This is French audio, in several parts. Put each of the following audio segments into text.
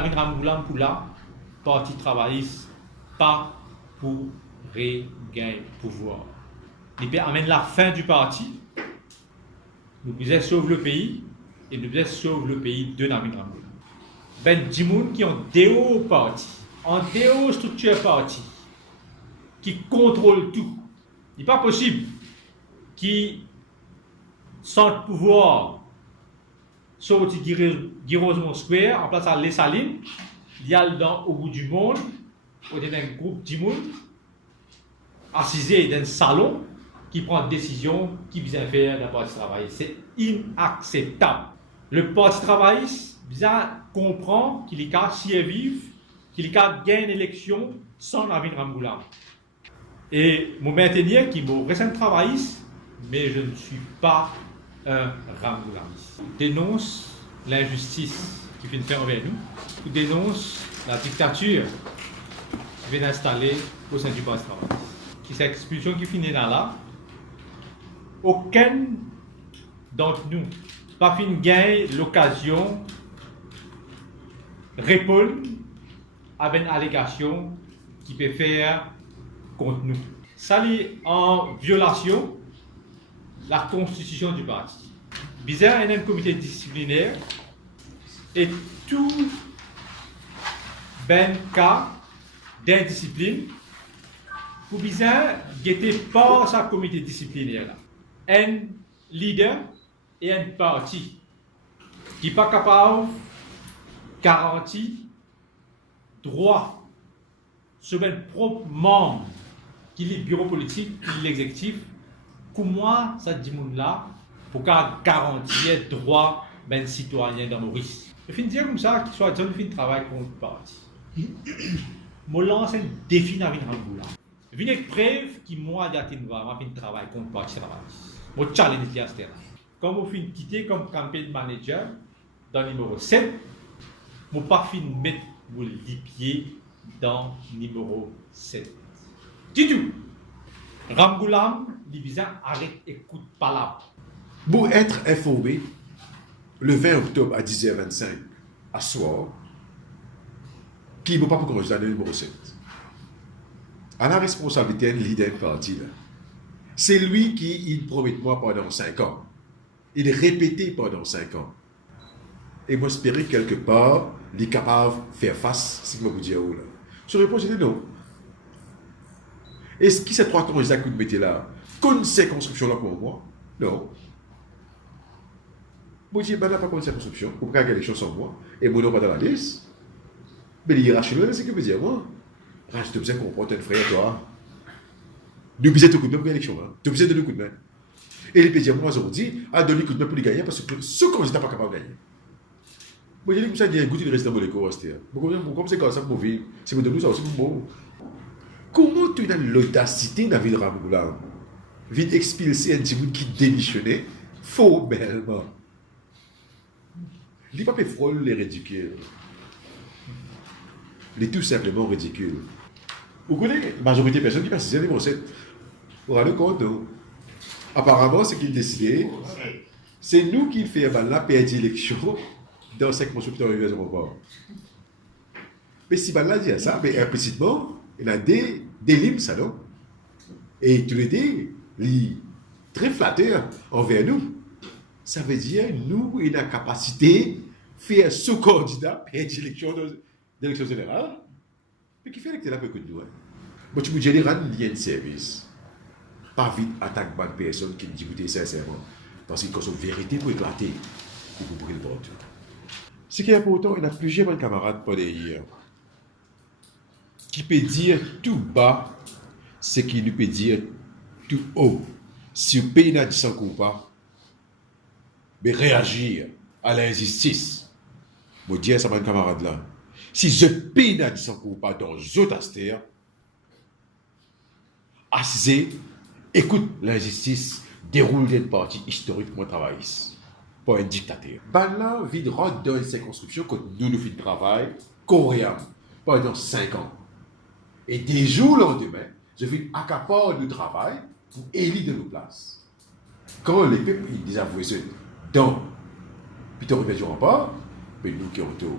David Ramgoulam pour la parti travailliste, pas pour regagner pouvoir. Il amène la fin du parti. Nous devons sauver le pays et nous devons sauver le pays de David Ramgoulam. Ben Dimoun qui ont déo parti, en déo structure parti, qui contrôle tout. Il n'est pas possible qui sans pouvoir sortir Guy-Rosemont Square en place à Les Salines, il y a au bout du monde, au d'un groupe Dimoun, assisé dans un salon qui prend une décision qui vient faire le parti travailliste. C'est inacceptable. Le parti travailliste bien comprend qu'il est qu'à survivre, qu'il est qu'à gagner une élection sans David Ramgoulam. Et mon maintenir qui me reste un travailliste, mais je ne suis pas un Ramgoulamiste. Je dénonce l'injustice qui vient de faire envers nous, je dénonce la dictature qui vient d'installer au sein du parti travailliste. Qui cette expulsion qui finit là, aucun d'entre nous pas fin gagner l'occasion de répondre à une allégation qui peut faire contre nous. Ça est en violation de la constitution du parti. Bizarre, il y a un comité disciplinaire et tout ben cas d'indiscipline pour bizarre guetter par sa comité disciplinaire là. Un leader et un parti qui n'est pas capable de garantir droit sur un propre membre qui est le bureau politique, qui est l'exécutif, comment ça dit là pour garantir droit d'un citoyen dans Maurice. Je finis dire comme ça qu'il soit John fin travail contre le parti. Je lance un défi dans Ramgoulam. Je viens avec preuve qui moi d'attendre fin travail contre le parti travailliste. Je challenge c'est comme je fin quitter comme campaign manager dans le numéro 7, je ne pas fin mettre les pieds dans le numéro 7. Dis tout. Ramgoulam, l'Ibizan arrête, écoute pas là. Pour être informé, le 20 octobre à 10h25, à soir, qui ne peut pas pour corriger dans le numéro 7. À la responsabilité de leader parti, c'est lui qui il promet moi pendant 5 ans. Il répétait pendant 5 ans. Et moi, j'espérais quelque part, il est capable de faire face, si je vous dis où là. Je réponds, j'ai dit non. Est-ce que ces 3 candidats que vous mettez là, connaissent ces constructions-là pour moi? Non. Moi, je dis, ben là, pas connaître ces constructions, pour faire quelque chose sans moi, et mon nom pas dans la liste. Mais les hiérarchies-là, c'est ce que vous dire, moi. Je te besoin qu'on prenne un frère, toi. Nous besoin de coup de main pour l'élection. Tu besoin de deux coups de main. Et les pédiatres, moi, aujourd'hui, a donné coup de main pour les gagner parce que ce candidat n'est pas capable de gagner. Moi, je dis comme ça, il y a un goût de rester dans mon école. Comme c'est comme ça pour vivre, c'est pour nous, ça aussi pour moi. Comment tu as l'audacité, David Ramgoulam, vite expulser un petit monde qui démissionnait formellement? Il n'est pas frôle les ridicules. Il est tout simplement ridicule. Vous connaissez la majorité des personnes qui passent les recettes. Vous vous rendez compte, non? Apparemment, ce qu'il décidait, c'est nous qui faisons la perdre l'élection dans 5 mois de l'aéroport. Mais si Balla dit ça, mais implicitement, il y a des limes, ça, non? Et tous les deux, ils très flatteurs envers nous. Ça veut dire, nous, il a la capacité de faire ce candidat perdre l'élection générale. Mais qui fait que tu es là pour nous? Moi, tu me dis, il y a un service. Pas vite attaque bonne personne qui dit écoutez sincèrement. Parce qu'il y a une vérité pour éclater. Pour vous brûler le bord. Ce qui est important, il y a plusieurs bonnes camarades pour hier qui peut dire tout bas ce qu'il peut dire tout haut. Si le pays n'a dit sans coup pas, mais réagir à l'injustice. Je dis à ça, mon camarade là. Si ce pays n'a dit sans coup pas dans d'autres astères, assez, écoute l'injustice déroule d'une partie historique pour travailliste, pour un dictateur. Ben là, vide rentre dans une circonscription que nous faisons de travail coréen pendant 5 ans. Et des jours au lendemain, je fais accapare du travail pour élire de nos places. Quand les peuples ils désavouent ça dans Peter Répétition pas, mais nous qui ont tout.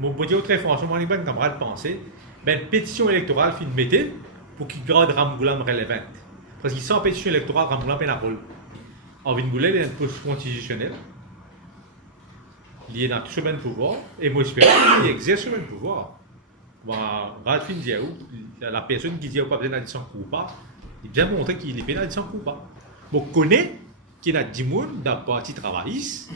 mon dire très franchement, les camarades pensaient, ben, pétition électorale fin mettez pour qu'il garde Ramgoulam relevant. Parce qu'il sans pétition électorale, Ramgoulam n'a pas rôle. En Vingoulet, il y a une position constitutionnelle. Il est dans tout ce même pouvoir. Et moi, j'espère qu'il exerce ce même pouvoir. Ralph Diaou, la personne qui dit qu'il n'a pas besoin d'aller sans coup pas, il vient montrer qu'il est fait d'aller sans coup pas. Bon, on connaît qu'il y a des gens dans le parti travailliste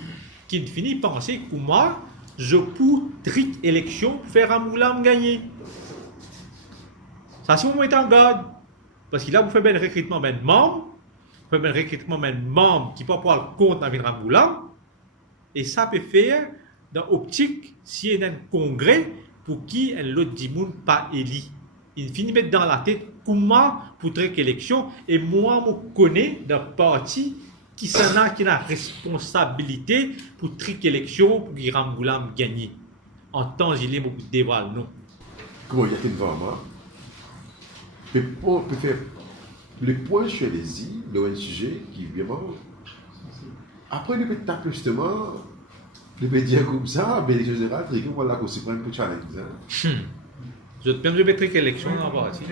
qui finit par penser comment je peux trick élection pour faire un Moulam gagner. Ça, c'est mon moment en garde. Parce qu'il a vous fait un recrutement de membres, vous faites un recrutement de membres qui peut pouvoir le compte dans un Moulam. Et ça peut faire dans l'optique s'il y a un congrès pour qui l'autre dit pas élu. Il finit mettre dans la tête comment pour trick élection. Et moi, je connais d'un parti qui a la responsabilité pour trick élection pour qu'il Ramgoulam gagne. En temps, il est beaucoup de débat, non. Comment il y a une vraiment? Mais on peut faire le point sur les îles, le sujet qui est vraiment. Après, le peut taper justement, le peut dire comme ça, mais les générales, voilà qu'on se prend un peu de challenge. Je vais trick élection dans la partie.